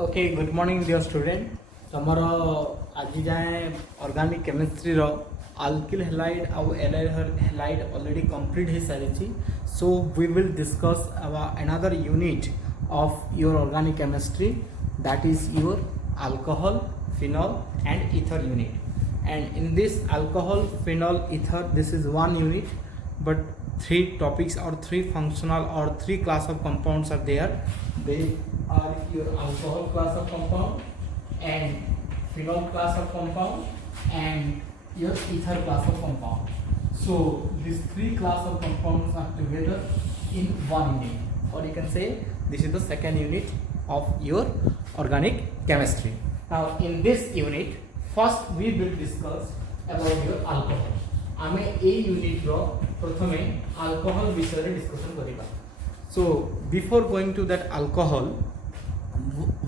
Okay good morning dear student तुमर आज जाए ऑर्गेनिक केमिस्ट्री रो अल्किल हैलाइड आउ एलाइड हैलाइड ऑलरेडी कंप्लीट हो सारी so we will discuss another unit of your organic chemistry that is your alcohol phenol and ether unit, and in this alcohol phenol ether this is one unit but three topics or three functional or three class of compounds are there. They are your alcohol class of compound and phenol class of compound and your ether class of compound. So these three class of compounds are together in one unit, or you can say this is the second unit of your organic chemistry. Now in this unit first we will discuss about your alcohol. आमे a unit रो प्रथमे alcohol विषय रे discussion करिबा. So before going to that alcohol,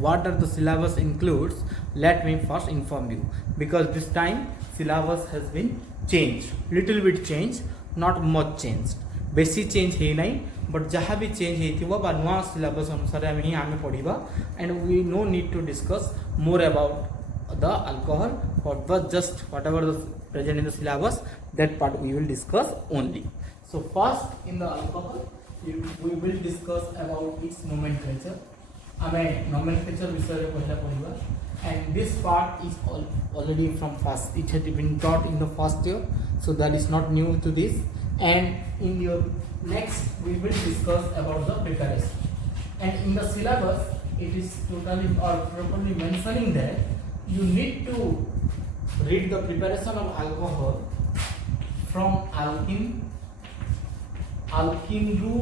what are the syllabus includes, let me first inform you, because this time syllabus has been changed, little bit changed, not much changed, बेसी change है नहीं, but जहाँ भी change होइथिबो बा नुआ syllabus अनुसार आमे पढ़िबा, and we no need to discuss more about the alcohol और the just whatever the present in the syllabus, that part we will discuss only. So first in the alcohol we will discuss about its nomenclature. आमे nomenclature विषय रे पहला पढ़िबा, and this part is already from first, it had been taught in the first year, so that is not new to this. And in your next we will discuss about the preparation, and in the syllabus it is totally or properly mentioning that you need to read the preparation of alcohol from alkene ru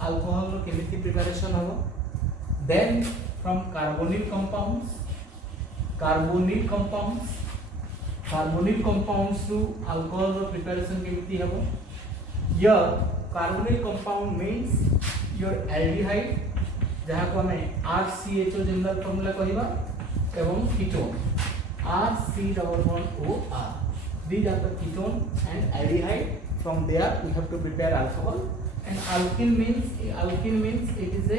alcohol ro kemiti preparation hobo, then from carbonyl compounds ru alcohol ro preparation kemiti hobo. Here carbonyl compound means your aldehyde जहाँ को हमें RCHO general formula कहिबा, एवं ketone RC=OR. These are the ketone and aldehyde. From there we have to prepare alcohol, and alkene means it is a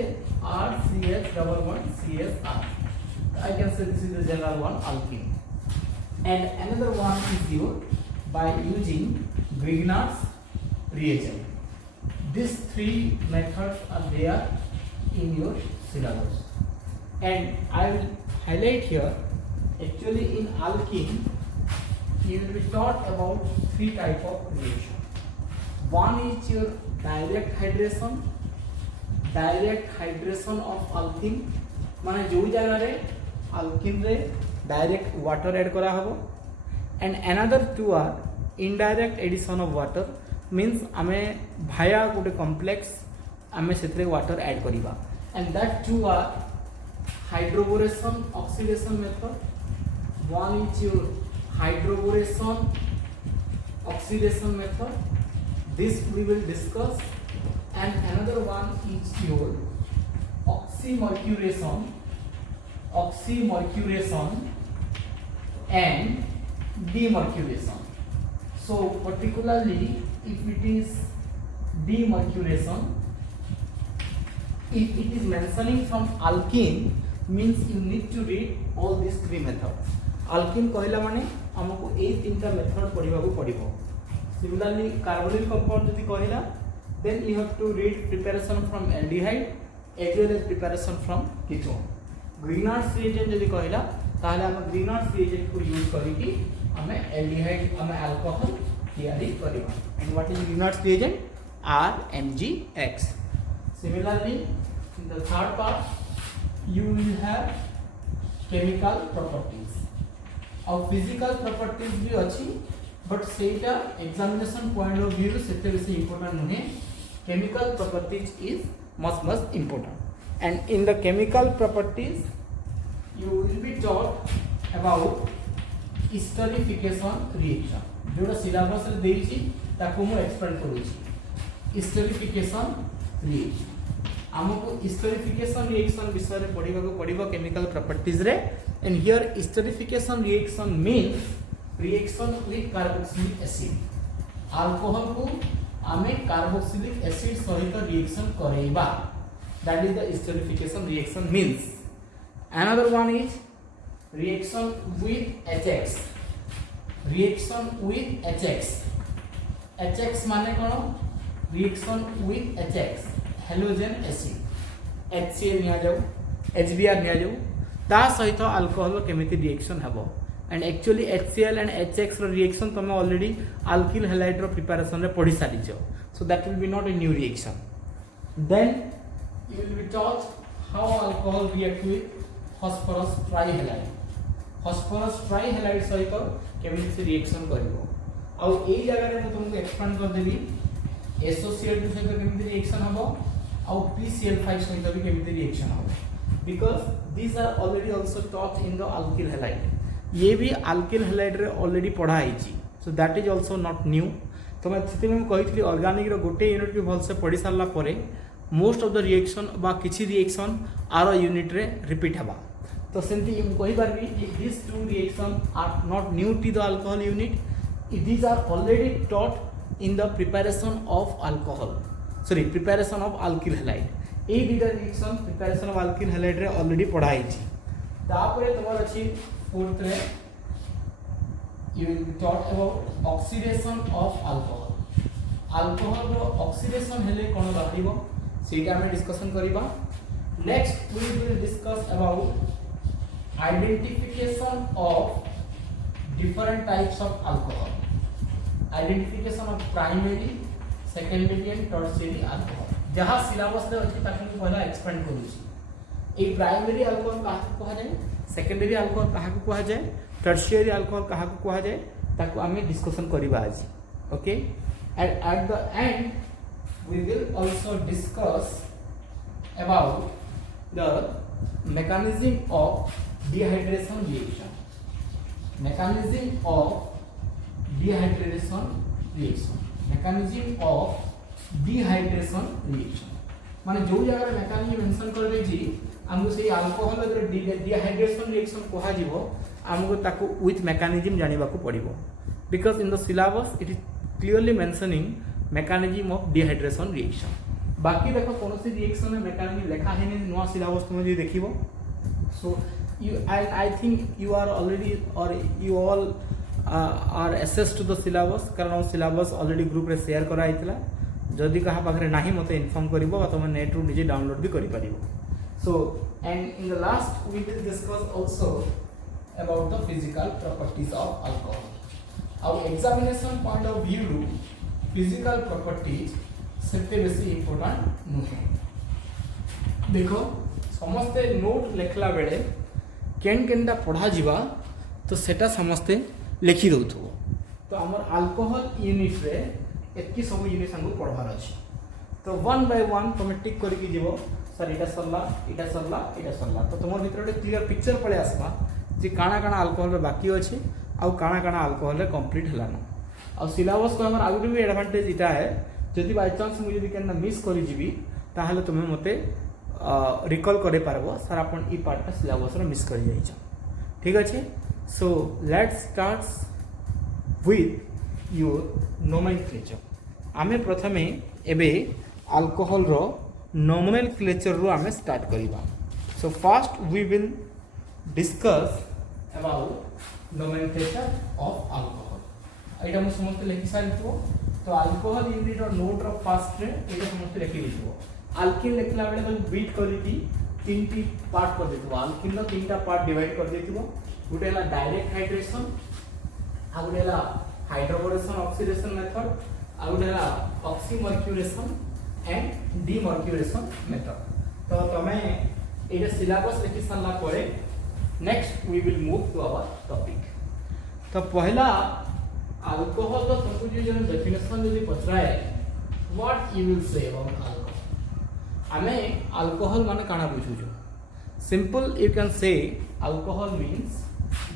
RCH=CSR. I can say this is the general one, alkene. And another one is your by using Grignard's reagent. These three methods are there in your syllabus, and I will highlight here. Actually in alkene you will be taught about three type of reaction. One is your direct hydration of alkene, माने जो जगह रे alkene रे direct water add करा हबो, and another two are indirect addition of water, means आमे भाया गोटे complex आमे सेतरे water add करिबा, and that two are hydroboration oxidation method. One is your hydroboration oxidation method, this we will discuss, and another one is your oxymercuration and demercuration. So particularly if it is demercuration, if it is mentioning from alkene, means you need to read all these three methods. alkene कहला माने हमको ए तीनटा method पढ़िबा को पड़िबो. Similarly carbonyl compound जदि कहला, then you have to read preparation from aldehyde as well as preparation from ketone. Grignard's reagent जदि कहला ताले हम Grignard's reagent को यूज करिकि हमें aldehyde हमें alcohol तैयारी करिबा. And what is Grignard's reagent? RMgX. Similarly in the third part you will have chemical properties. और physical properties भी अच्छी, but सेटा examination point of view सेटे बेसी important नुहे. Chemical properties is much important, and in the chemical properties you will be taught about esterification reaction. जोड़ा syllabus रे देइछि ताको मु एक्सप्लेन करूछि. esterification reaction हमको esterification reaction विषय रे पढ़िबा को पड़िबो chemical properties रे. And here esterification reaction means reaction with carboxylic acid. alcohol को आमे carboxylic acid सहित reaction करेबा, that is the esterification reaction means. Another one is reaction with HX. Reaction with HX. HX माने कौन? Reaction with HX. Halogen acid. HCl निया जाऊ, HBr निया जाऊ. ता सहित अल्कोहल केमिति रिएक्शन हेबो. And actually HCl and HX रो रिएक्शन तुम ऑलरेडी अल्किल हैलाइड रो प्रिपरेशन रे पढ़ी सारी जो. So that will be not a new reaction. Then you will be taught how alcohol react with phosphorus trihalide. Phosphorus trihalide सहित केमिति से रिएक्शन करिवो. आउ एई जगह रे तुमको एक्सप्लेन कर देबी SOCl2 सहित केमिति रिएक्शन हबो आउ PCl5 सहित भी केमिति रिएक्शन हबो. Because these are already also taught in the alkyl halide. ये भी alkyl halide रे ऑलरेडी पढ़ा आइची. So that is also not new. तो मैं सेति में कहितली ऑर्गेनिक रो गोटे यूनिट भी भल से पढ़ी सारला परे मोस्ट ऑफ द रिएक्शन बा किछि रिएक्शन आर यूनिट रे रिपीट हबा. तो सेंति हम कहि पारबी this two reaction are not new to the alcohol unit. These are already taught in the preparation of alcohol. Sorry, preparation of alkyl halide. ए दुटा reaction preparation of alkyl halide रे already पढ़ाई छी. तापरे तमर अछि फोर्थ रे you will be taught about oxidation of alcohol. Alcohol रो oxidation हेले कोन बाहिबो सेटा हम डिस्कशन करिबा. Next we will discuss about identification of different types of alcohol. Identification of primary, secondary and tertiary alcohol. जहाँ सिलेबस रे अछि ताकि पहला एक्सपेंड करू छी. ए प्राइमरी अल्कोहल काहा को कहा जाय, सेकेंडरी अल्कोहल काहा को कहा जाय, टर्शियरी अल्कोहल काहा को कहा जाय ताकि हमें डिस्कशन करिबा आज. Okay, and at the end we will also discuss about the mechanism of dehydration reaction. Mechanism of dehydration reaction. Mechanism of dehydration reaction. माने जो जगह मेकानिज्म मेंशन कर दे जी हमको से अल्कोहल रे डिहाइड्रेशन रिएक्शन कहा जीवो हमको ताको विथ मेकानिज्म जानिबा को पड़िबो. Because in the syllabus it is clearly mentioning mechanism of dehydration reaction. बाकी देखो कौन सी रिएक्शन में मेकानिज्म लिखा है नहीं नवा सिलेबस तुम जे देखिबो. सो you I think you are already or you all are access to the syllabus कारण syllabus already group रे शेयर करा आइतला. जदि कहा पाखरे नाही मते इन्फॉर्म करिवो तुम नेट रू निजे डाउनलोड भी करि परिवो. So and in the last we will discuss also about the physical properties of alcohol. Our examination point of view physical properties सेते बेसी इंपोर्टेंट नुहे. देखो समस्ते नोट लिखला बेले केन केनटा पढ़ा जीवा तो सेटा समस्ते लिखि दउथो. तो हमर अल्कोहल यूनिट रे एतकी सब यूनिट हमको पढ़वार अछि. तो वन बाय वन तुम टिक करके जीवो सर इटा सरला इटा सरला इटा सरला. तो तुम भीतर गोटे क्लियर पिक्चर पळे आसबा जे काना काना अल्कोहल रे बाकी अछि आ काना काना अल्कोहल रे कंप्लीट हलानो. आ सिलेबस को हमर आगु भी एडवांटेज इटा है जदि बाय चांस मुझे भी केना मिस करि जीवी ताहले तुम मते रिकॉल करे पारबो सर अपन ई पार्ट सिलेबस रे मिस करि जाई छ. ठीक अछि. So let's start with your nomenclature. आमे प्रथमे एबे अल्कोहल रो नोमेनक्लेचर रो आमे स्टार्ट करिबा. So first we will discuss about nomenclature of alcohol. एटा हम समस्त लिखि सारिथो. तो अल्कोहल यूनिट और नोट रो फर्स्ट रे एटा समस्त लिखि दिथो. अल्किल लिखला बेले तो बीट करकी तीनटी पार्ट कर देथो. अल्किल रो तीनटा पार्ट डिवाइड कर देथिबो. गुटे हला डायरेक्ट हाइड्रेशन, आ गुटे हला हाइड्रोबोरेशन ऑक्सीडेशन मेथड, आ गुटे हला ऑक्सीमर्क्यूरेशन एंड डीमर्क्यूरेशन मेथड. तो तमे एटा सिलेबस लिखि सारला परे next we will move to our topic. तो पहला अल्कोहल तो तुमको जो डेफिनेशन यदि पचराए what you will say about alcohol. हमें अल्कोहल माने काना बुझुजो. Simple you can say alcohol means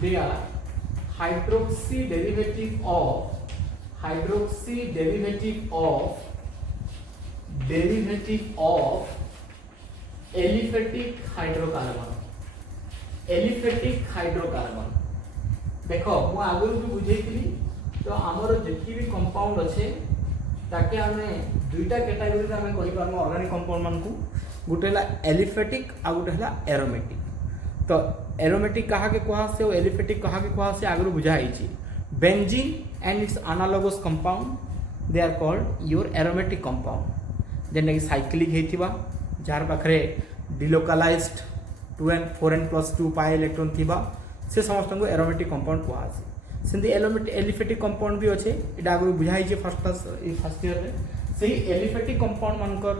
they are hydroxy derivative of aliphatic hydrocarbon. Aliphatic hydrocarbon देखो मु आगुर भी बुझेइतली. तो हमर जेकी भी कंपाउंड अच्छे ताके हमें दुईटा कैटेगरी रे हमें कहि पारमो ऑर्गेनिक कंपाउंड मान को. गुटे हला एलिफेटिक आ गुटे हला एरोमेटिक. तो एरोमेटिक कहा के कहा से और एलिफेटिक कहा के कहा से आगु बुझाई benzene and its analogous compound they are called your aromatic compound जेनटा कि साइक्लिक होइथिबा जार पाखरे डिलोकालाइज्ड 2n4n+2 पाई इलेक्ट्रॉन थिबा से समस्त को एरोमेटिक कंपाउंड कहा से सेमती एलिफेटिक कंपाउंड भी अच्छे यहाँ आगे बुझाई फर्स्ट ईयर में से एलिफेटिक कंपाउंड मानकर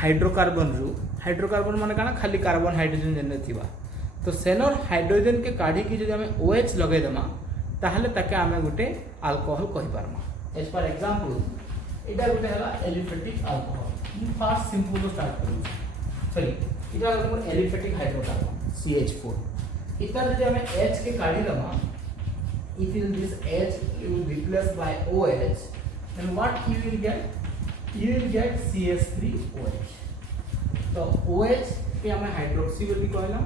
हाइड्रोकार्बन मान क्या खाली कार्बन हाइड्रोजन जेने थिबा तो सेनर हाइड्रोजन के काढ़ी जब आम OH लगेदेमा ताहले ताके आमे गोटे अल्कोहल कहि पारमा एज पर एग्जांपल इटा गोटे हला एलिफेटिक अल्कोहल फास्ट सिंपल तो स्टार्ट करू सॉरी इटा हमर एलिफेटिक हाइड्रोकार्बन CH4 इता जदि आमे H के काढ़ी दमा if this H you will replace by OH then what you will get CH3OH तो OH के हमें हाइड्रोक्सी बोली कहला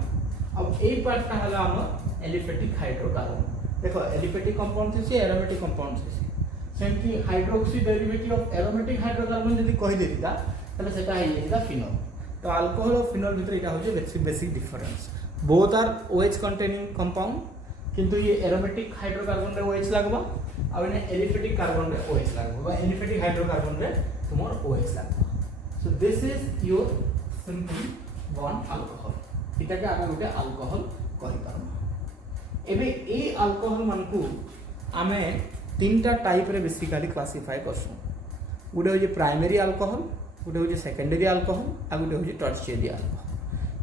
अब ए पार्टटा हला हम एलिफेटिक हाइड्रोकार्बन देखो एलिफेटिक कंपाउंड से एरोमेटिक कंपाउंड से सेमती hydroxy derivative of aromatic hydrocarbon यदि कहि देतिता तले सेटा हे जेता फिनोल तो अल्कोहल और फिनोल भीतर इटा होजे basic difference both are OH containing compound किंतु ये एरोमेटिक हाइड्रोकार्बन रे OH लागबा आ ने एलिफेटिक कार्बन रे OH लागबा बा एलिफेटिक हाइड्रोकार्बन रे तुमर OH लागबा so this is your simple one alcohol इटा के आगे गोटे अल्कोहल कहि पारबा एबे ए अल्कोहल मान को आमे तीनटा टाइप रे बेसिकली क्लासिफाई करसु गोटे होजे प्राइमरी अल्कोहल गोटे होजे सेकेंडरी अल्कोहल आ गोटे होजे टर्शियरी अल्कोहल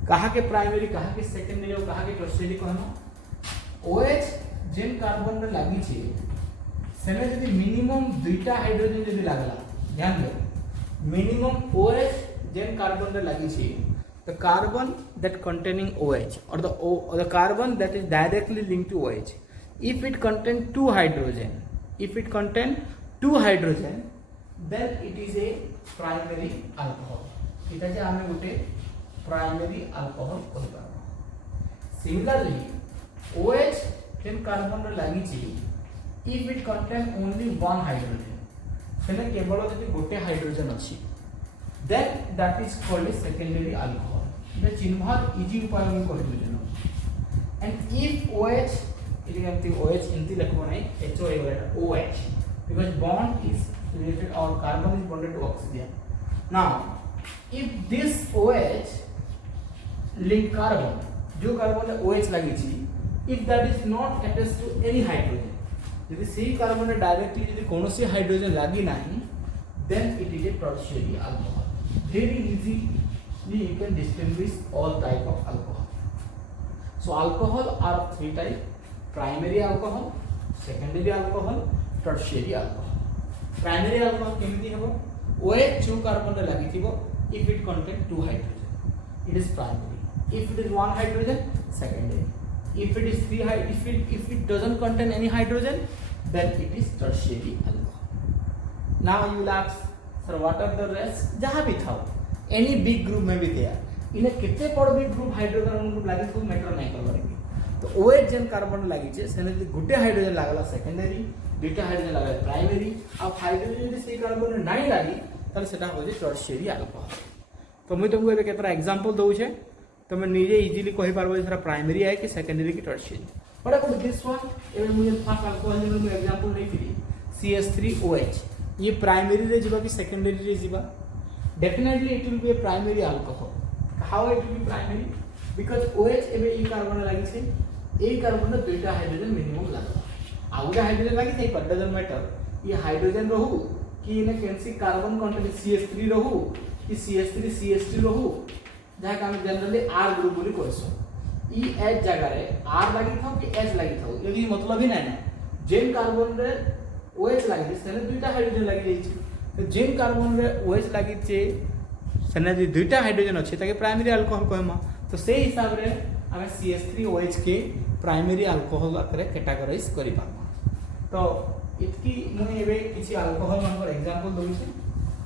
कहा के प्राइमरी कहा के सेकेंडरी और कहा के टर्शियरी कहना OH जेन कार्बन रे लागि छी सेने जदि मिनिमम दुईटा हाइड्रोजन जदि लागला ध्यान दे मिनिमम OH जेन कार्बन रे लागि छी the carbon that containing OH or the carbon that is directly linked to OH if it contain two hydrogen then it is a primary alcohol इटा जे हमें गोटे प्राइमरी अल्कोहल कहि पाबो सिमिलरली OH जेन carbon रे लागि छी if it contain only one hydrogen सेने केवल जदि गोटे हाइड्रोजन अछि then that is called a secondary alcohol the चिन्हर इजी उपाय में कहि दोजन and if OH it is OH इनती लिखबो नै HO OH because bond is related or carbon is bonded to oxygen now if this OH link carbon जो carbon में OH लगी छी if that is not attached to any hydrogen यदि सेही carbon में directly यदि कोनोसी हाइड्रोजन लागि नाही then it is a tertiary alcohol very easily you can distinguish all type of alcohol so alcohol are of three type primary alcohol secondary alcohol tertiary alcohol primary alcohol केमिति हेबो OH जो carbon रे लागि थिबो if it contain two hydrogen it is primary if it is one hydrogen secondary if it is if it doesn't contain any hydrogen then it is tertiary alcohol now you will ask sir what are the rest जहां भी था any big group में भी दिया इने केते बड़ big group hydrocarbon group लागि तो मैटर नहीं करबार तो OH जेन कार्बन लागि छे सेने जदि गुटे हाइड्रोजन लागला सेकेंडरी दुटा हाइड्रोजन लागला प्राइमरी अब हाइड्रोजन जदि से कार्बन में नहीं लागि तले सेटा होजे टर्शियरी अल्कोहल तो मैं तुमको एबे केतरा एग्जांपल दउ छे तुम निजे इजीली कहि पारबो जे सेटा प्राइमरी है कि सेकेंडरी की tertiary but about this one एबे मुझे फर्स्ट अल्कोहल जे मैं एग्जांपल नहीं थी CH3OH ये प्राइमरी रे जिबा कि सेकेंडरी रे जिबा definitely it will be a primary alcohol how it will be primary because OH एबे ई कार्बन लागि छै ए कार्बन रे दुईटा हाइड्रोजन मिनिमम लागला आउटा हाइड्रोजन लागि छै पर डजंट मैटर ये हाइड्रोजन रहू कि इने कैंसी कार्बन कंटेंट CH3 रहू कि CH3 CH2 रहू जहा का हम जनरली R ग्रुप बोली कहसो ई H जगह रे R लागि थाउ कि H लागि थाउ यदि मतलब ही नै ना जेन कार्बन रे OH लागि सेने दुईटा हाइड्रोजन लागि जाई छै तो जेन कार्बन रे OH लागि छे सेने जे दुईटा हाइड्रोजन अछि ताके प्राइमरी अल्कोहल कहमा तो से हिसाब रे हमें CH3OH के प्राइमरी अल्कोहल आकरे कैटेगराइज करि पामा तो इतकी मुई एबे किछि अल्कोहल नंबर एग्जांपल दउ छी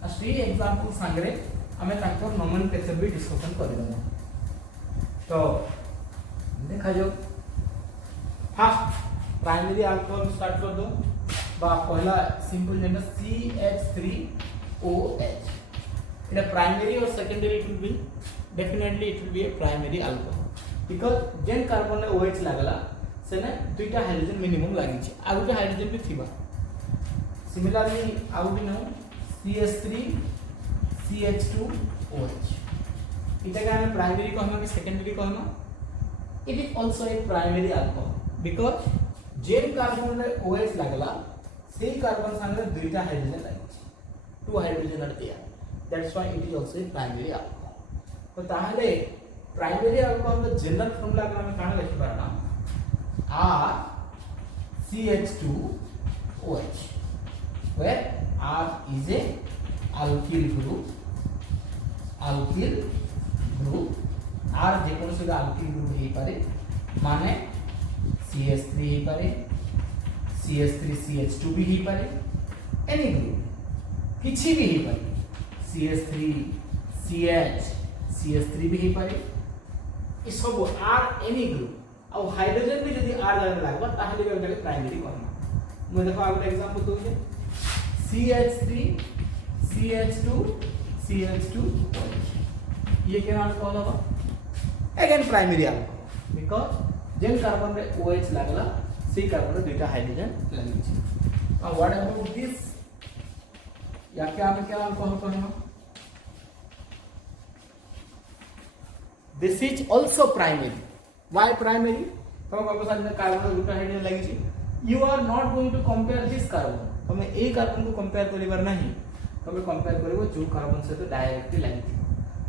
आ से एग्जांपल संगरे हमें ताकर नोमेनक्लेचर भी डिस्कशन करि देबो तो देखा जो फर्स्ट प्राइमरी अल्कोहल स्टार्ट कर दो बा पहला सिंपल जेना CH3OH इट प्राइमरी और secondary it will be definitely it will be a primary alcohol because जेन कार्बन रे OH लागला सेने दुईटा हाइड्रोजन मिनिमम लागि छै आ गोटे हाइड्रोजन भी थिबा सिमिलरली आउ भी नो CH3 CH2 OH इटा का हम प्राइमरी कहमा कि सेकेंडरी कहमा it is also a primary alcohol because जेन कार्बन रे OH लागला सेही कार्बन संगे दुईटा हाइड्रोजन लागि छै two hydrogen are there that's why it is also a primary alcohol तो ताहले प्राइमरी अल्कोहल रो जनरल फार्मूला का हम काना लिखि पारना R CH2OH where R is a alkyl group R जे कोनो से alkyl group हे पारे माने CH3 हे पारे CH3 CH2 भी हे पारे एनी ग्रुप किछि भी हे पारे CH3 CH CH3 भी हे पारे ई सब R एनी ग्रुप और हाइड्रोजन भी यदि R जगह लागबा ताहले भी ओटाके प्राइमरी कहना मैं देखो आगो एग्जांपल दउ छै CH3 CH2 CH2 ये केना कहल बा अगेन प्राइमरी अल्कोहल बिकॉज जेन कार्बन रे OH लागला सी कार्बन रे दुईटा हाइड्रोजन लागि छै नाउ व्हाट अबाउट दिस या क्या हम क्या अल्कोहल कहना this is also primary why primary तो बाबू साथ में कार्बन रे दुईटा हाइड्रोजन लागि छै you are not going to compare this carbon तमे ए कार्बन को कंपेयर करिबार नहीं तमे कंपेयर करबो जो कार्बन से तो डायरेक्टली लागि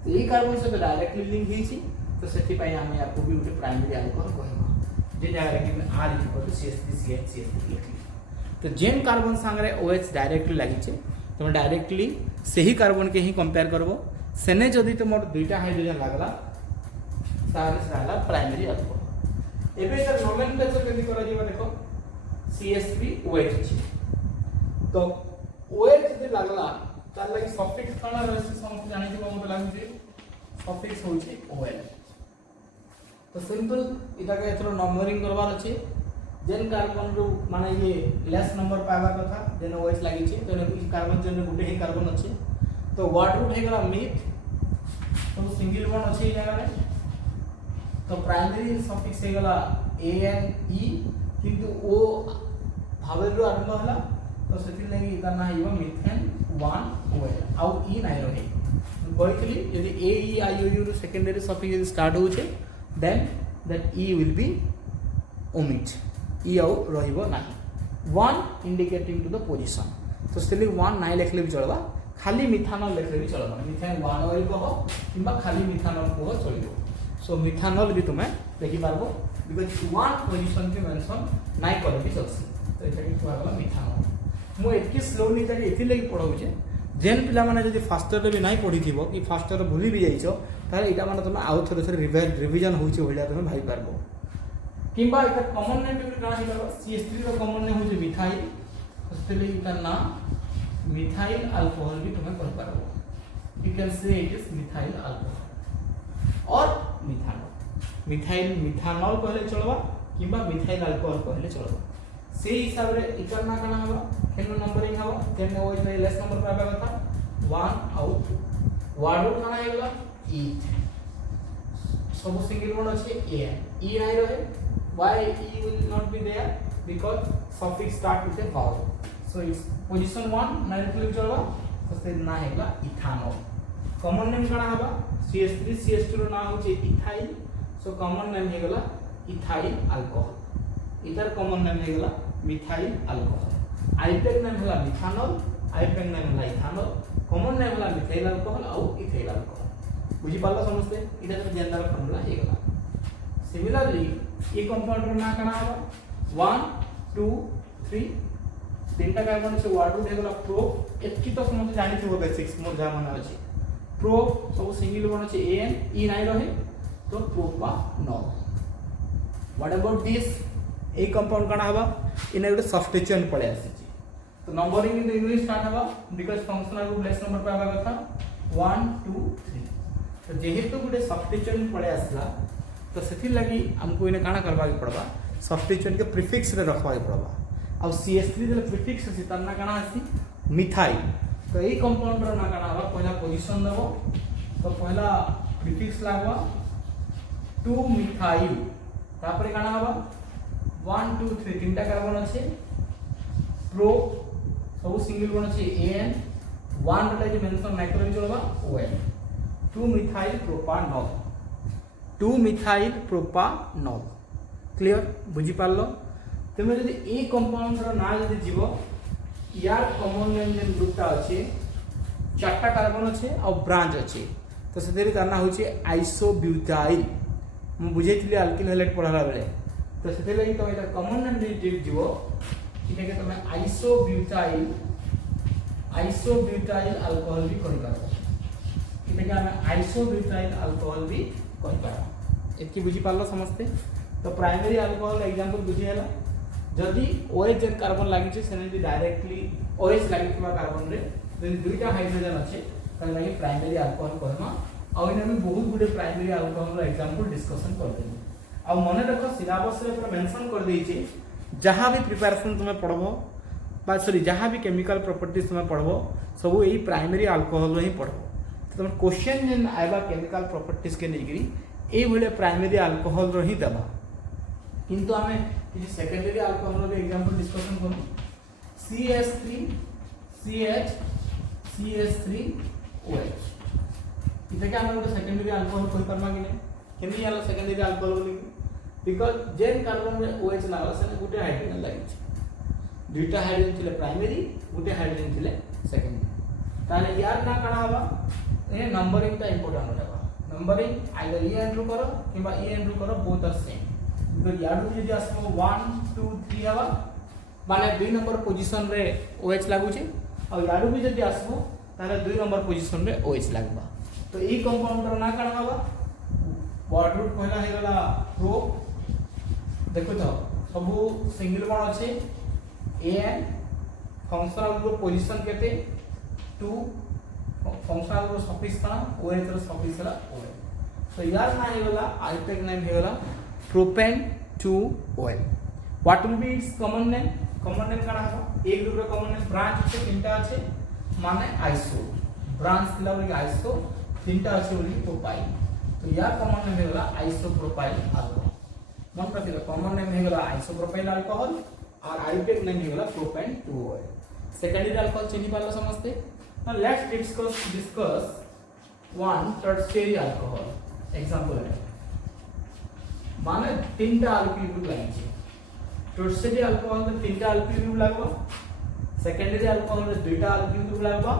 तो ए कार्बन से तो डायरेक्टली लिंक हेछि तो सेति पई हम आपको भी उठे प्राइमरी अल्कोहल कहबो जे जगह रे कि R = CH3 CH CH3 लिखि तो जेन कार्बन संगे OH डायरेक्टली लागि छै तमे डायरेक्टली सही कार्बन के ही कंपेयर करबो सेने जदी तमर दुईटा हाइड्रोजन लागला तारे साला प्राइमरी अल्कोहल एबे एकर नोमेनक्लेचर केति करा जेबा देखो CH3 OH छै तो OH जे लागला तार लागि सफिक्स काना रहै समस्त जानि दिबो मते लागु छै सफिक्स होय छै OL तो सिंपल इटा के एथरो नंबरिंग करबार अछि जेन कार्बन रो माने ये लेस नंबर पाबा कथा जेन OH लागि छै तो ने कार्बन जेन गुटे ही कार्बन अछि तो व्हाट रूट हे गला मिथ तो सिंगल बॉन्ड अछि जगह रे तो प्राइमरी सफिक्स हे गला ANE किंतु ओ भावेल रो आरंभ हला तो सेति लागि इता ना हिबो मिथेन 1 OL आउ ई नाही रहे कहतली यदि AEIOU रो सेकेंडरी सफिक्स यदि स्टार्ट हो छै then that E will be omit E आउ रहिबो नाही 1 इंडिकेटिंग टू द पोजीशन तो स्टिल 1 नाही लिखले भी चलबा खाली मिथानॉल लिखले भी चलबा मिथेन 1 ऑयल कहो किबा खाली मिथानॉल कहो चलिबो सो मिथानॉल भी तुमे देखि पारबो बिकॉज़ 1 पोजीशन के मेंशन नाही करे भी चलसी तो एटा कि कुआ गला मिथानॉल मु एतकी स्लोली ताके एथि लागि पढाउ छै जेन पिला माने जदि फास्टर रे भी नाही पढी थिबो कि फास्टर रे भूली भी जाइछो तारे एटा माने तुमे आउ थोड़े थोड़े रिवीजन होइछे होइला तुमे भाई पारबो किबा एटा कॉमन नेम भी काना ही करबो CH3 रो कॉमन नेम होइछे मिथाइल उसले इटा ना मिथाइल अल्कोहल भी तुमे कर पारबो you can say it is methyl alcohol और मिथानॉल मिथाइल मिथानॉल कहले चलबा किबा मिथाइल अल्कोहल कहले चलबा से हिसाब रे इकर ना काना हबा केनो नंबरिंग हबा जेन OH में लेस नंबर पाबा कथा 1 आउट वार्ड रूट काना हेगला E सब सिंगल बॉन्ड अछि AN E नाही रहे why E will not be there because suffix start with a vowel so its position 1 नाही लिखले चलबा तो से ना हेगला इथानॉल कॉमन नेम काना हबा CH3 CH2 रो नाम होचे इथाइल सो कॉमन नेम हेगला इथाइल अल्कोहल इधर कॉमन नेम हेगला मिथाइल अल्कोहल आइपेक नेम हेला मिथानॉल आइपेक नेम हेला इथानॉल कॉमन नेम हेला मिथाइल अल्कोहल और इथाइल अल्कोहल बुझी पाला समझते इधर तो जनरल फार्मूला हेगला सिमिलरली ये कंपाउंड रो ना काना हबा 1 2 3 तीनटा कार्बन से वार्ड रूट हेगला प्रो एतकी तो समझ जानि थिबो बेसिक्स मोर जा मन अछि प्रो सब सिंगल बॉन्ड अछि AN E नाही रहे तो प्रोपानॉल व्हाट अबाउट दिस ए कंपाउंड काना हबा इने गोटे सब्स्टिट्यूएंट पळे आसी तो नंबरिंग इन इंग्लिश स्टार्ट हबा because functional group less number पाबा कथा 1 2 3 तो जेहेतु गोटे सब्स्टिट्यूएंट पळे आसला तो सेथि लागि हमको इने काना करबा के पड़बा सब्स्टिट्यूएंट के प्रीफिक्स रे रखबा के पड़बा अब CH3 जे प्रीफिक्स अछि तना काना आसी मिथाइल तो ए कंपाउंड रो ना काना हबा पहला पोजीशन देबो तो पहला प्रीफिक्स लागबा 2 मिथाइल तापर काना हबा 1 2 3 तीनटा कार्बन अछि प्रो सब सिंगल बॉन्ड अछि एन 1 रटा जे मेंशन नाइ करबी चलबा ओएन 2 मिथाइल प्रोपानॉल 2 मिथाइल प्रोपानॉल क्लियर बुझी पारलो तमे जदि ए कंपाउंड रो ना जदि जीवो यार कॉमन नेम जे ग्रुपटा अछि चारटा कार्बन अछि और ब्रांच अछि तो से तार ना होची आइसोब्यूटाइल मु बुझेइथिली अल्किल हैलाइड पढ़ाला बेले तो से लगी तो एटा कॉमन नेम जे जीवो इटा के तमे आइसोब्यूटाइल अल्कोहल भी कहि पारबो इटा के हम आइसोब्यूटाइल अल्कोहल भी कहि पारबो एतकी बुझी पारलो समझते तो प्राइमरी अल्कोहल एग्जांपल बुझी हला जदि OH जे कार्बन लागि छै सेने भी डायरेक्टली OH लागि थिबा कार्बन रे जदि दुईटा हाइड्रोजन अछि त लागि प्राइमरी अल्कोहल कहमा आ इने में बहुत गुडे प्राइमरी अल्कोहल रो एग्जांपल डिस्कशन कर देनी आ मने रखो सिलेबस रे पूरा मेंशन कर देई छै जहां भी प्रिपरेशन तुमे पढ़बो बा सॉरी जहां भी केमिकल प्रॉपर्टीज तुमे पढ़बो सब एही प्राइमरी अल्कोहल रो ही पढ़बो तो तुम क्वेश्चन जे आइबा केमिकल प्रॉपर्टीज के नेगरी एही भले प्राइमरी अल्कोहल रो ही देबा किंतु हमें किसी सेकेंडरी अल्कोहल रो एग्जांपल डिस्कशन करू CH3 CH CH3OH इथे के हम सेकेंडरी अल्कोहल कोइ परमा कि नै केनी यालो सेकेंडरी अल्कोहल बोली बिकॉज़ जेन कार्बन में OH लागला से गुटे हाइड्रोजन लागि छै दुईटा हाइड्रोजन थिले प्राइमरी गुटे हाइड्रोजन थिले सेकेंडरी ताले यार ना काना हबा ए नंबरिंग ता इंपोर्टेंट होबा नंबरिंग आइदर ए एंट्री करो किबा ए एंट्री करो बोथ आर सेम बिकॉज़ याडू जे आसबो 1 2 3 हबा माने 2 नंबर पोजीशन रे OH लागु छै और याडू भी जदी आसबो तारे 2 नंबर पोजीशन रे OH लागबा तो ई कंपाउंड रो ना काना हबा वर्ड रूट पहिला हे गला प्रो देखो तो सब सिंगल बॉन्ड अछि एन फंक्शनल ग्रुप पोजीशन केते 2 फंक्शनल ग्रुप सफिक्स का OH रो सफिक्स हला OH तो यार ना हे गला आइटेक नेम हे गला propane 2OL what will be it's common name काना हबा एक ग्रुप रो कॉमन नेम ब्रांच छै तीनटा अछि माने आइसो ब्रांच दिला बोली आइसो तीनटा अछि बोली प्रोपाइल तो यार कॉमन नेम हे गला आइसोप्रोपाइल अल्कोहल मन रखिलो कॉमन नेम हे गला आइसोप्रोपाइल अल्कोहल और आइटेक नेम हे गला प्रोपेन 2OL सेकेंडरी अल्कोहल चिन्ह पालो समझते now let's discuss one tertiary alcohol example है माने तीनटा अल्किल ग्रुप लागि छै टर्शियरी अल्कोहल में तीनटा अल्किल ग्रुप लागबा सेकेंडरी अल्कोहल में दुईटा अल्किल ग्रुप लागबा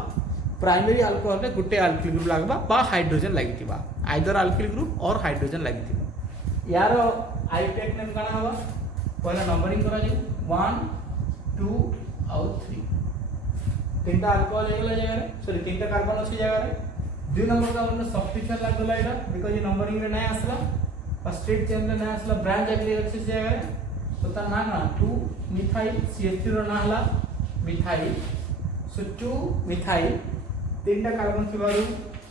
प्राइमरी अल्कोहल में गुटे अल्किल ग्रुप लागबा बा हाइड्रोजन लागिथिबा आइदर अल्किल ग्रुप और हाइड्रोजन लागिथिबा यार आइटेक नेम काना हबा पहला नंबरिंग करा जे 1 2 और 3 तीनटा अल्कोहल हे गेला जगह रे सॉरी तीनटा कार्बन अछि जगह रे 2 नंबर का हमने सब्स्टिट्यूशन लाग गला एटा बिकॉज़ ये नंबरिंग रे नै आसला स्ट्रेट चेन रे नै आसला ब्रांच अगली अछि जगह रे तो ता ना 2 मिथाइल CH3 रो ना हला मिथाइल सो 2 मिथाइल तीनटा कार्बन थिबारु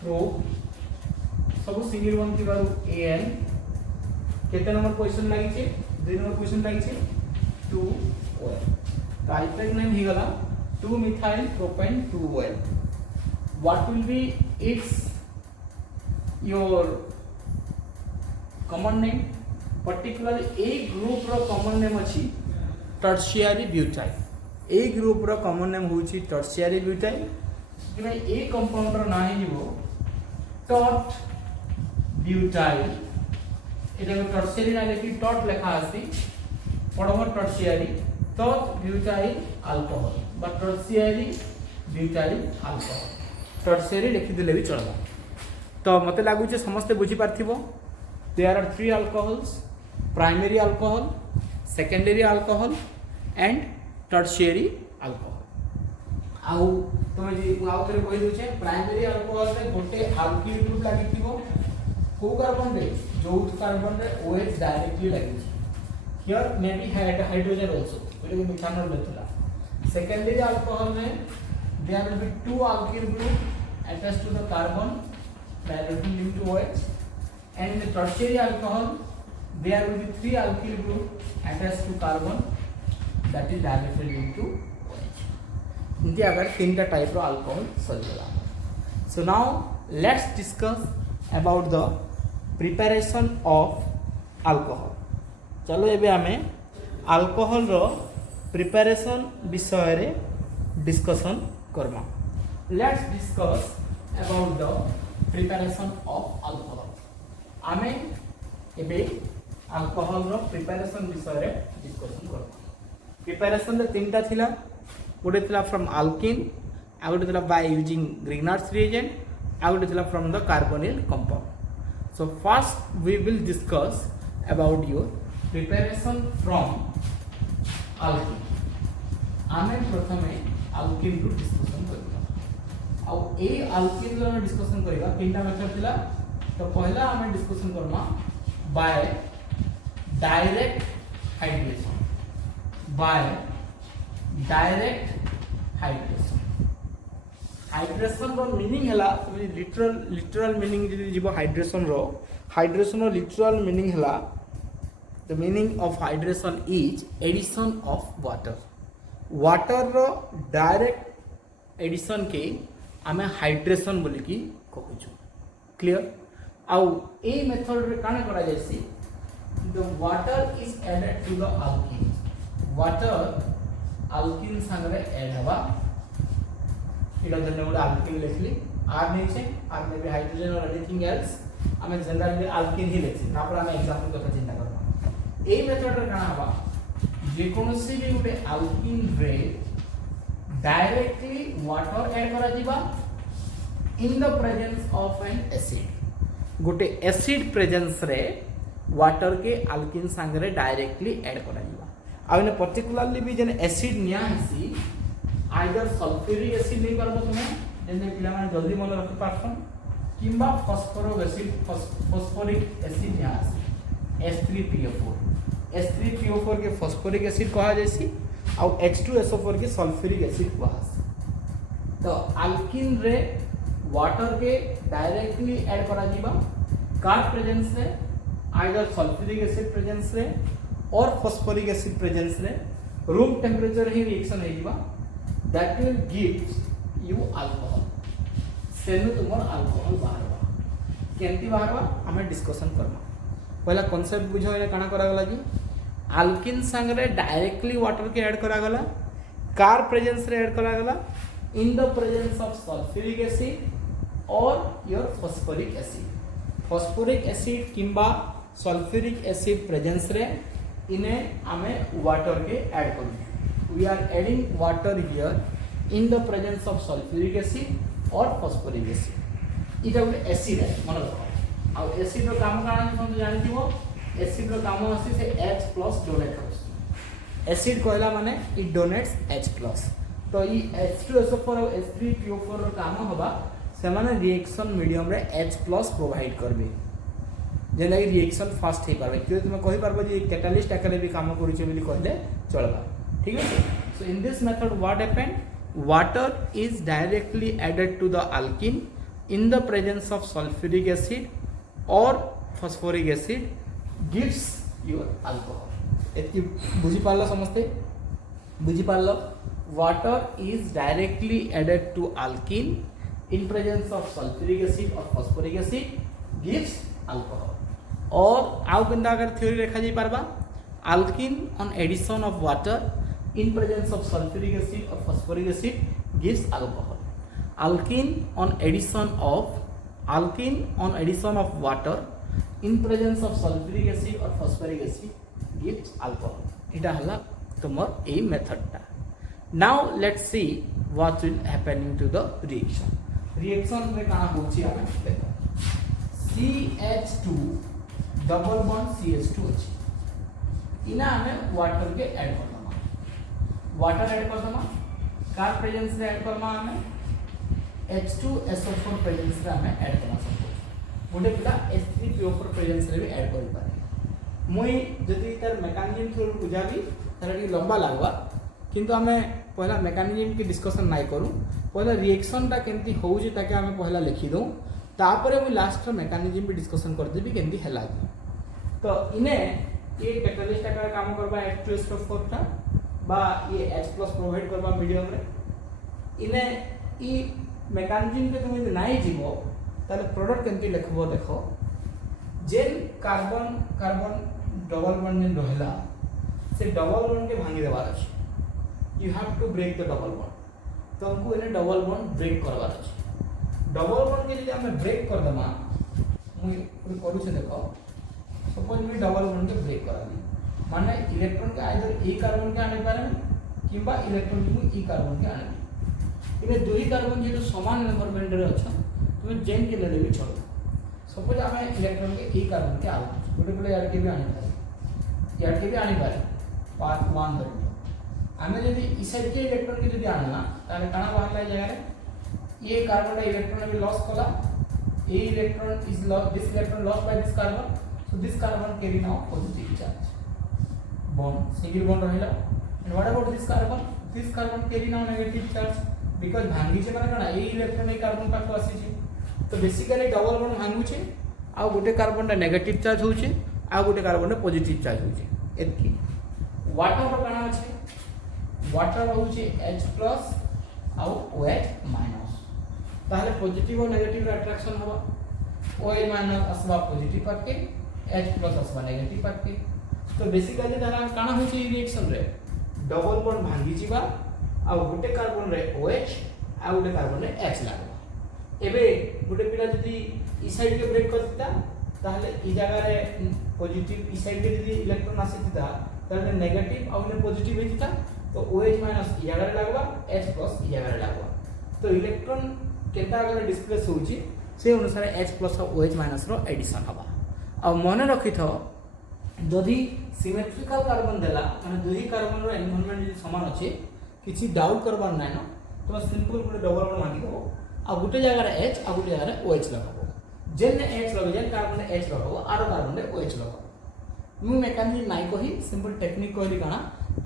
प्रो सब सिंगल बॉन्ड थिबारु AN केते नंबर पोजीशन लागि छै 2 नंबर पोजीशन लागि छै 2OL तो आइटेक नेम ही गला 2 methyl propane 2OL what will be its your common name particularly ए ग्रुप रो कॉमन नेम अछि टर्शियरी ब्यूटाइल ए ग्रुप रो कॉमन नेम होछि टर्शियरी ब्यूटाइल कि भाई ए कंपाउंड रो ना ही जीवो टॉट ब्यूटाइल एटा को टर्शियरी ना लेखि टॉट लेखा आसी पढ़बो टर्शियरी टॉट ब्यूटाइल अल्कोहल बा टर्शियरी ब्यूटाइल अल्कोहल टर्शियरी लिखि देले भी चलबा तो मते लागु जे समस्त बुझी पारथिबो there are 3 alcohols primary alcohol secondary alcohol and tertiary alcohol आउ तुम जी आउ थरे कहि दोछे प्राइमरी अल्कोहल रे गोटे अल्किल ग्रुप लागि थिबो को कार्बन रे जोथ कार्बन रे OH डायरेक्टली लागि छै here may be hydrogen also ओले मिथानॉल लेथला सेकेंडरी अल्कोहल में there will be 2 alkyl group attached to the carbon directly linked to OH and in the tertiary alcohol there will be 3 alkyl group attached to carbon that is directly linked to OH इनके अगर तीनटा type रो alcohol सरी गला so now let's discuss about the preparation of alcohol. चलो एबे आमे alcohol रो preparation विषय रे discussion Karma. Let's discuss about the preparation of alcohol. आमे एबे अल्कोहल रो प्रिपरेशन विषय रे डिस्कशन करमा। प्रिपरेशन रे तीनटा थिला, गोटे थिला फ्रॉम अल्किन, आ गोटे थिला बाय यूजिंग ग्रीनहाउस रिएजेंट, आ गोटे थिला from the carbonyl compound. So first we will discuss about your preparation from alkene. आमे प्रथमे alkene रू डिस्कशन करबा। आ ए alkene रो डिस्कशन करबा तीनटा मेथड थिला। तो पहला आमे डिस्कशन करबा by direct hydration. By direct hydration. Hydration रो मीनिंग हला लिटरल मीनिंग जदि जीवो हाइड्रेशन रो लिटरल मीनिंग हला the meaning of hydration is addition of water रो डायरेक्ट एडिशन के आमे हाइड्रेशन बोली की कहूछु। क्लियर? आउ ए मेथड रे काना करा जायसी, the water is added to the alkene. Water alkene संगे ऐड हवा। इटा जने गोटे अल्कीन लिखली, आर नहीं छे, आर में भी हाइड्रोजन और एनीथिंग एल्स हमें जनरली अल्कीन ही लिखছি। तापर हम एग्जांपल কথা চিন্তা করব। এই মেথডের কানা হবা যে কোনসি भी गोटे अल्कीन रे डायरेक्टली वाटर ऐड करा जिबा इन the presence of N acid. गोटे एसिड प्रेजेंस रे वाटर के अल्कीन संगे डायरेक्टली ऐड करा जिबा। आ इन पर्टिकुलरली भी जने एसिड निया हसी आइदर सल्फ्यूरिक एसिड नहीं पारबो तुमे जेने पिला माने जल्दी मन रखि पारछन, किंबा फॉस्फोरिक एसिड या H3PO4। H3PO4 के फॉस्फोरिक एसिड कहा जैसी और H2SO4 के सल्फ्यूरिक एसिड कहा। तो अल्कीन रे वाटर के डायरेक्टली ऐड करा जीवा कार प्रेजेंस रे, आइदर सल्फ्यूरिक एसिड प्रेजेंस रे और फॉस्फोरिक एसिड प्रेजेंस रे रूम टेम्परेचर ही रिएक्शन हो जीवा। that will give you alcohol। सेनु तुमर अल्कोहल बाहरवा। केंती बाहरवा हमें डिस्कशन करना। पहला कांसेप्ट बुझो एने काना करा गला जी, अल्कीन संगे डायरेक्टली वाटर के ऐड करा गला, कार प्रेजेंस रे ऐड करा गला in the presence of sulphuric acid और your phosphoric acid. Phosphoric acid किंबा सल्फ्यूरिक एसिड प्रेजेंस रे इने हमें वाटर के ऐड करू। We are adding water here in the presence of sulfuric acid or phosphoric acid। इटा गोटे एसिड है मन रख। आ एसिड रो काम काना तुम जानि दिबो, एसिड रो काम हसी से H+ डोनेट करस। एसिड कहला माने इट डोनेट्स H+। तो ई H2SO4 और H3PO4 रो काम होबा से माने रिएक्शन मीडियम रे H+ प्रोवाइड करबे, जेना कि रिएक्शन फास्ट हे पारबे। कि तुम कहि पारबो जे कैटालिस्ट आकारे भी काम करूचे बोली कहले चलबा। ठीक है? So in this method what happened? Water is directly added to the alkene in the presence of sulfuric acid or phosphoric acid gives your alcohol। एति बुझी पारलो समझते? बुझी पारलो? Water is directly added to alkene in presence of sulfuric acid or phosphoric acid gives alcohol। और आउ केनता अगर theory रेखा जाई पारबा, alkene on addition of water in presence of sulfuric acid or phosphoric acid gives alcohol। alkene on addition of water in presence of sulfuric acid or phosphoric acid gives alcohol। इटा हला तुमर a method टा। now let's see what will happening to the reaction में काना होची आमे देखो। CH2 double bond CH2 अछि, इना हमें वाटर के ऐड करना। वाटर ऐड करदमा, कार प्रेजेंस रे ऐड करमा हमें H2SO4 प्रेजेंस रे हमें ऐड करना सपोज। गोटे पिला H3PO4 प्रेजेंस रे भी ऐड करि पारे। मुई जदि तार मेकानिज्म थ्रू बुझाबी तार टी लंबा लागबा, किंतु हमें पहला मेकानिज्म के डिस्कशन नाइ करू। पहला रिएक्शन टा केंती होउजी ताके हमें पहला लिखि दऊ, तापरे मु लास्ट मेकानिज्म भी डिस्कशन कर देबी केंती हैला। तो इने ये कैटालिस्ट आकार काम करबा H2SO4 टा बा ये H+ प्रोवाइड करबा मीडियम रे। इने ई मेकानिज्म के तुम नाइ जीवो ताले प्रोडक्ट केंती लिखबो देखो। जेन कार्बन कार्बन डबल बॉन्ड जेन रहला से डबल बॉन्ड के भांगी देवार अछि you have to break the double bond तो हमको इने डबल बॉन्ड ब्रेक करवार अछि डबल बॉन्ड के यदि हमें ब्रेक कर दमा मुई करू से देखो सपोज मी डबल बॉन्ड के ब्रेक कराली माने इलेक्ट्रॉन के आइदर ए कार्बन के आने पारे किंबा इलेक्ट्रॉन को ई कार्बन के आने इने दुई कार्बन जे समान एनवायरनमेंट रे अच्छा तुम जेन के ले भी चलो सपोज आम इलेक्ट्रॉन के ई कार्बन के आउ गोटे गोटे यार के भी आने पारे यार के भी आने पारे पार्ट 1 धरि आमे यदि ई साइड के इलेक्ट्रॉन के यदि आनला ताले काना बाहरला जगह रे ये कार्बन इलेक्ट्रॉन भी लॉस कला a electron is loss this electron loss by this carbon so this carbon carry now positive charge bond single bond rahila and what about this carbon carry now negative charge because भांगी छे माने कना ए electron ए carbon पाखो आसी छे तो basically double bond भांगु छे आ गोटे कार्बन टा नेगेटिव चार्ज हो छे आ गोटे कार्बन टा पॉजिटिव चार्ज हो छे एतकी वाटर रो कना छे वाटर हो छे H+ आ OH- ताहले पॉजिटिव और नेगेटिव अट्रैक्शन होबा OH- असबा पॉजिटिव पाके H+ असबा नेगेटिव पाके तो बेसिकली तारा काना हो छे रिएक्शन रे डबल बॉन्ड भांगी जीवा आ गोटे कार्बन रे OH आ गोटे कार्बन रे H लागबा एबे गोटे पिला जदी ई साइड के ब्रेक करता ताहले ई जगह रे पॉजिटिव ई साइड के जदी इलेक्ट्रॉन आसीता ताहले नेगेटिव आ ने पॉजिटिव हेता तो OH- ई जगह रे लागबा H+ ई जगह रे लागबा तो इलेक्ट्रॉन केता अगर डिस्प्लेस होची से अनुसार H+ और OH- रो एडिशन हबा आ मन रखि थो जदि सिमेट्रिकल कार्बन देला माने दुही कार्बन रो एनवायरनमेंट जे समान अछि किछि डाउट करबार नै न तो सिंपल गोटे डबल बॉन्ड मांगी दो आ गोटे जगह रे H आ गोटे जगह रे OH लगाबो जेन H लगे जेन कार्बन रे H लगाबो आरो कार्बन रे OH लगाबो मु मेकानिज्म नाइ कहि सिंपल टेक्निक कहली काना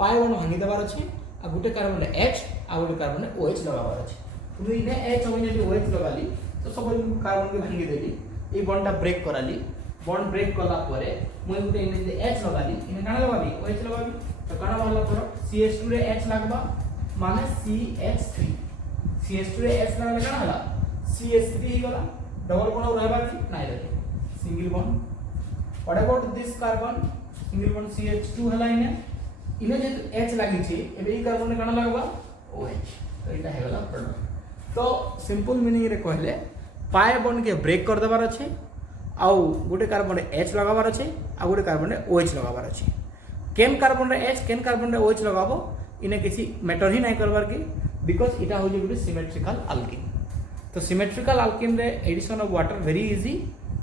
पाई बॉन्ड भांगी देबार अछि आ गोटे कार्बन रे H आ गोटे कार्बन रे OH लगाबार अछि तुम इने H और इने OH लगाली तो सब कार्बन के भांगी देली ए बॉन्ड टा ब्रेक कराली बॉन्ड ब्रेक कला परे মই गुटे इने H लगाली इने काना लगाबी OH लगाबी तो काना वाला पर CH2 रे H लागबा माने CH3 रे H लागले काना हला CH3 ही गला डबल बॉन्ड रहबा की नाइ रहे single bond what about this carbon single bond CH2 हला इने जे H लागि छी एबे ई कार्बन काना लागबा OH तो इटा हे गला प्रोडक्ट तो सिंपल मीनिंग रे कहले पाई बॉन्ड के ब्रेक कर देबार अछि आउ गोटे कार्बन रे H लगाबार अछि आ गोटे कार्बन रे OH लगाबार अछि केन कार्बन रे H केन कार्बन रे OH लगाबो इने किसी मैटर ही नै करबार की बिकॉज़ इटा हो जे गोटे सिमेट्रिकल अल्किन तो सिमेट्रिकल अल्किन रे addition of water very easy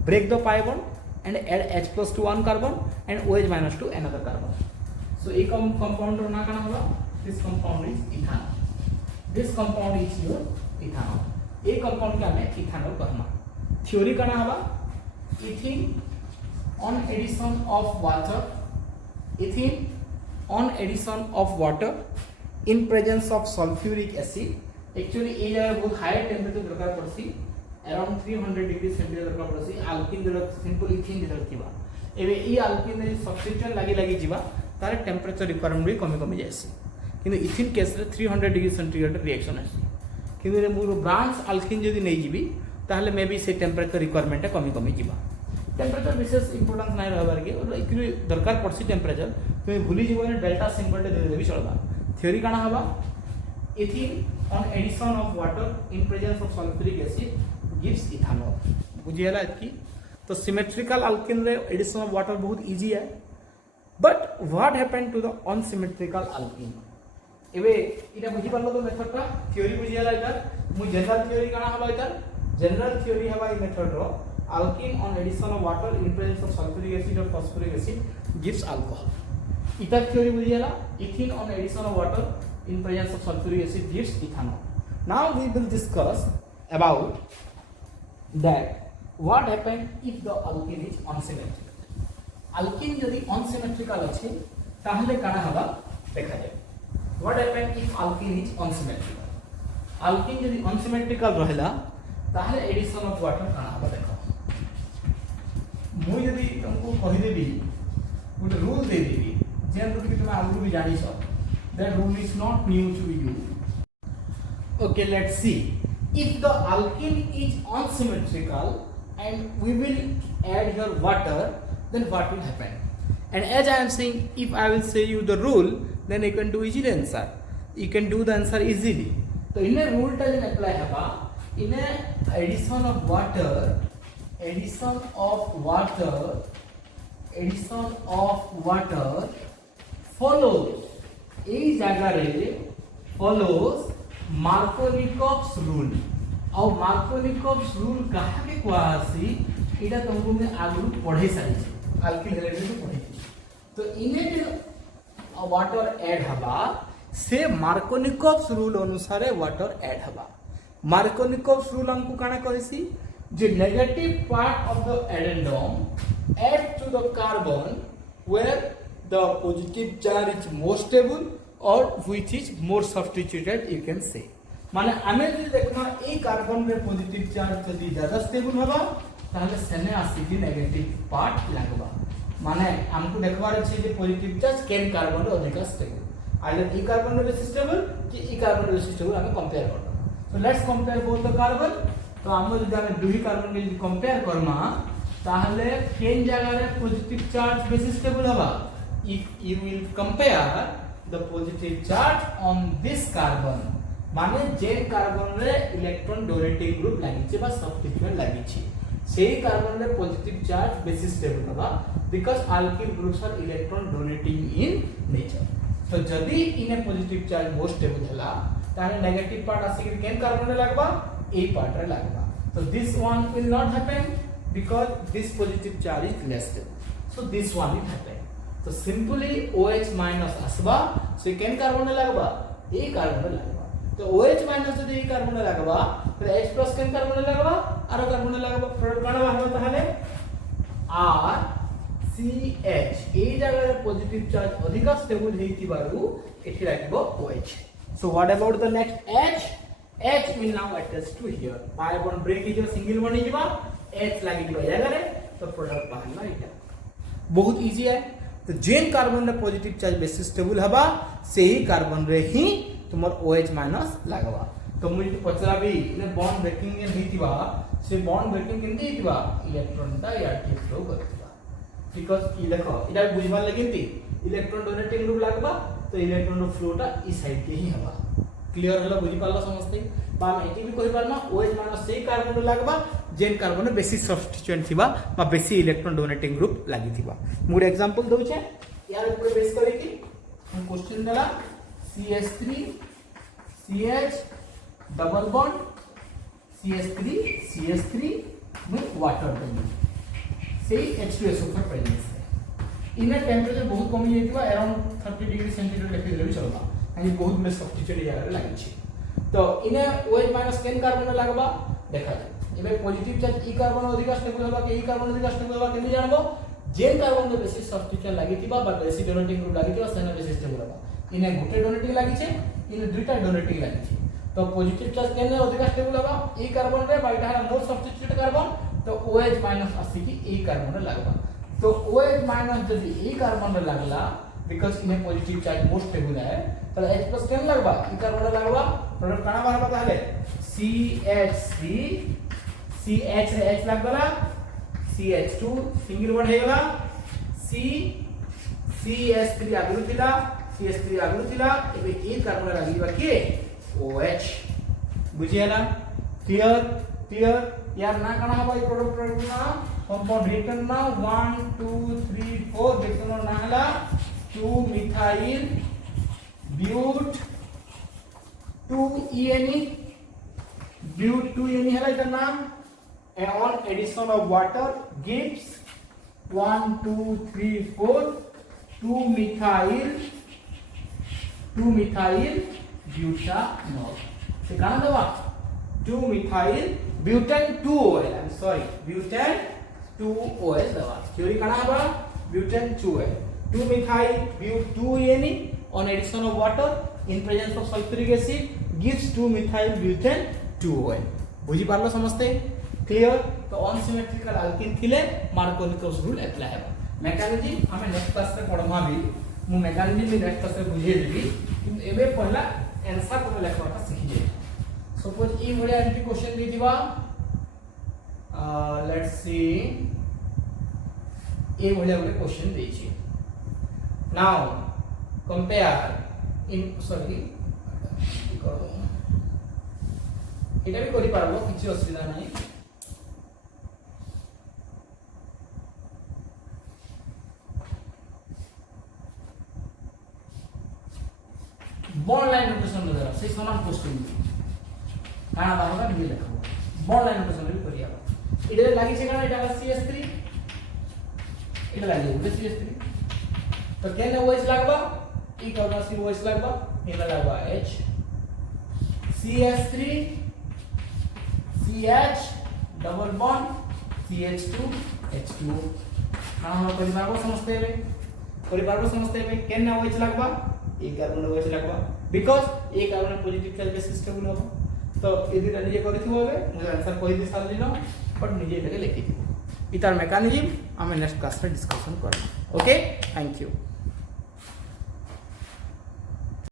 break the pi bond and add H+ to one carbon and OH- to another carbon so a compound ro na kana hoba this compound is ethanol this compound is your ethanol a compound के हमें ethanol कहना theory कना हवा ethene on addition of water ethene on addition of water in presence of sulfuric acid actually ए जगह बहुत high temperature दरकार पड़सी around 300 degree centigrade दरकार पड़सी alkene दर simple ethane दर थिबा एबे ई अल्किन रे सब्स्टिट्यूशन लागी जीवा तारे टेंपरेचर रिक्वायरमेंट भी कमी जायसी किंतु इथिन केस रे 300 डिग्री सेंटीग्रेड रिएक्शन आसी किंतु रे मोर ब्रांच अल्किन जदी नै जीबी ताहले मे बी से टेंपरेचर रिक्वायरमेंट कमी जीवा टेंपरेचर विशेष इंपोर्टेंस नै रहबार के इक्वली दरकार पड़सी टेंपरेचर तुम भूली जीवन डेल्टा सिंबल दे देबी चलबा थ्योरी काना हवा ethene on addition of water in presence of sulfuric acid gives ethanol बुझियला इतकी तो सिमेट्रिकल अल्किन रे एडिशन ऑफ वाटर बहुत इजी है but what happened to the unsymmetrical alkene एबे इटा बुझि पारलो तो मेथड का थ्योरी बुझियला इधर मु जनरल थ्योरी काना हवा इधर जनरल थ्योरी हवा इ मेथड रो alkene on addition of water in presence of sulphuric acid और फास्फोरिक एसिड गिव्स अल्कोहल इधर थ्योरी बुझियला ethene on addition of water in presence of sulfuric acid gives ethanol now we will discuss about that what happen if the alkene is unsymmetrical alkene जदि unsymmetrical अछि ताहले काना हवा देखा जाय what happen if alkene is unsymmetrical alkene जदि unsymmetrical रहला ताहले एडिशन ऑफ वाटर काना हवा देखो मु यदि तुमको कहि देबी गुड रूल दे देबी जेन रूल कि तुम आगु भी जानि छ that rule is not new to you okay let's see if the alkene is unsymmetrical and we will add here water, then what will happen? And as I am saying, if I will say you the rule, then you can do easily answer. You can do the answer easily. So in a rule ta jen apply haba, in a addition of water follows এই জায়গারে follows Markovnikov's rule. ଆଉ Markovnikov's rule କାହାକେ କୁହାସି ଏଟା ତମକୁ ମୁଁ ଆଗରୁ ପଢ଼େଇ ସାରିଛି, ଆଲକିଲ ହାଇଡ୍ରୋଜେନ ପଢ଼େଇଛି। ତ ଇନେ वाटर ऐड हवा से Markovnikov's rule अनुसार वाटर ऐड हवा। Markovnikov's rule हमको काना कहसी जे negative part of the addendum add to the carbon where the positive charge is more stable or which is more substituted, you can say। माने आमे जे देखना ए कार्बन रे पॉजिटिव चार्ज जदी ज्यादा स्टेबल हवा ताले सेने आसीकी नेगेटिव पार्ट लागबा। माने हमको देखबार अछि जे पॉजिटिव चार्ज केन कार्बन रे अधिक स्टेबल, आइदर ई कार्बन रे बेसी स्टेबल कि ई कार्बन रे बेसी स्टेबल हमें कंपेयर करना। So let's compare both the carbon. तो हम जदी हमें दुही कार्बन के कंपेयर करना ताहले केन जगह रे पॉजिटिव चार्ज बेसी स्टेबल हवा, if you will compare the positive charge on this carbon, माने जे कार्बन रे इलेक्ट्रॉन डोनेटिंग ग्रुप लागिছে बा सब्स्टिट्यूएंट लागिছে सेही कार्बन रे पॉजिटिव चार्ज बेसी स्टेबल हवा because alkyl groups are electron donating in nature. तो जदी इने पॉजिटिव चार्ज मोर स्टेबल हला ताने नेगेटिव पार्ट आसी केन कार्बन रे लागबा, ए पार्ट रे लागबा। तो this one will not happen because this positive charge is less stable, so this one will happen. तो सिंपली OH माइनस आसबा से केन कार्बन रे लागबा, ए कार्बन रे लागबा। तो OH माइनस जदी ए कार्बन रे लागबा फिर H प्लस केन कार्बन रे लागबा, आरो कार्बन रे लागबा। प्रोडक्ट काना बाहर ताहले RCH ए जगह रे पॉजिटिव चार्ज अधिक स्टेबल हेतिबारु एठी लागबो OH। So what about the next H? H will now attach to here, pi bond break इजो सिंगल बनी जिबा, H लागि जिबा जगह रे। तो प्रोडक्ट बाहरला इटा बहुत इजी है। तो जेन कार्बन रे पॉजिटिव चार्ज बेसी स्टेबल हबा सेही कार्बन रे ही तुमर OH माइनस लागबा। तो मुझे पचरा भी ने बॉन्ड ब्रेकिंग ने हेतिबा से बॉन्ड ब्रेकिंग केनते हेतिबा इलेक्ट्रॉन ता याटी फ्लो करतिबा बिकॉज़ ई देखो इडा बुझबा लगेंती इलेक्ट्रॉन डोनेटिंग ग्रुप लागबा तो इलेक्ट्रॉन रो फ्लो ता ई साइड के ही हबा। क्लियर होला, बुझि पारला समझते बा हम एटी भी कहि पारमा OH माइनस सेही कार्बन रे लागबा जेन कार्बन रे बेसी सब्स्टिट्यूएंट थिबा बा बेसी इलेक्ट्रॉन डोनेटिंग ग्रुप लागि थिबा। मु एग्जांपल दउ छे यार ऊपर बेस करे कि हम क्वेश्चन देला CH3 CH double bond CH3 में वाटर देनी से H2SO4 प्रेजेंस है। इने टेंपरेचर बहुत कमी जेतिबा अराउंड 30 डिग्री सेंटीग्रेड लेके देले चलबा काहे बहुत में सब्स्टिट्यूएंट जगह लागि छी। तो इने OH माइनस केन कार्बन रे लागबा देखा जाय एबे पॉजिटिव चार्ज ई कार्बन अधिक स्टेबल होबा के ई कार्बन अधिक स्टेबल होबा केनि जानबो जेन कार्बन रे बेसी सब्स्टिट्यूएंट लागितिबा बा बेसी डोनेटिंग ग्रुप लागितिबा सेना बेसी स्टेबल होबा। इने गुटे डोनेटिंग लागिছে इने दुईटा डोनेटिंग लागिছে। तो पॉजिटिव चार्ज केने अधिक स्टेबल होबा ई कार्बन रे बाइटा है मोर सब्स्टिट्यूट कार्बन तो OH माइनस आसी की ई कार्बन रे लागबा। तो OH माइनस जदी ई कार्बन रे लागला बिकॉज़ इने पॉजिटिव चार्ज मोर स्टेबल है तो H प्लस केन लागबा ई कार्बन रे लागबा। प्रोडक्ट काना बाहर पता है CH3 CH रे H लागला CH2 सिंगल बॉन्ड हेगला CH3 आगु थिला एबे ए कार्बन लागिबा के OH बुझियाला। क्लियर यार ना काना हबा ई प्रोडक्ट ना कंपाउंड रिटर्न ना 1 2 3 4 देखनो ना हला 2 मिथाइल ब्यूट 2ENE ब्यूट 2ENE हला इधर नाम and on addition of water gives 1 2 3 4 2 methyl butanol से काना दवा 2 methyl butane 2OL I'm sorry butane 2OL दवा थ्योरी काना हबा butane 2OL 2 methyl but 2ENE on addition of water in presence of sulfuric acid gives 2 methyl butane 2OL बुझी पारलो समझते clear. तो unsymmetrical alkene थिले मार्कोनिकोव्स रूल अप्लाई हेबा। Mechanism हमें next class रे पढमा भी मु मेकानिज्म भी नेक्स्ट क्लास रे बुझिए देबी किंतु एबे पहला आंसर को लेखबाटा सिखि जे। सपोज ई भलिया एंटी क्वेश्चन दी दिबा लेट्स सी ये भलिया गोटे क्वेश्चन देछि नाउ कंपेयर इन सॉरी এটা भी करि पारबो किछि असुविधा नाही बॉन्ड लाइन नोटेशन द्वारा से समान क्वेश्चन काना बाबा निजे लिखबो बॉन्ड लाइन नोटेशन भी करिया इडे लागि छै काना एटा CS3 इडे लागि उडे CS3 तो केने ओएच लागबा ई करना सी ओएच लागबा एना लागबा H CS3 CH double bond CH2 H2 हम परिवार को समझते हैं केने ओएच लागबा ए कार्बन ओएच लागबा बिकॉज़ ए carbon positive charge basis table हो तो यदि निजे करथिबो बे मुझे आंसर कहि दि साल दिनो बट निजे लेके लिखि इतार मैकेनिज्म हम नेक्स्ट क्लास रे डिस्कशन करब ओके थैंक यू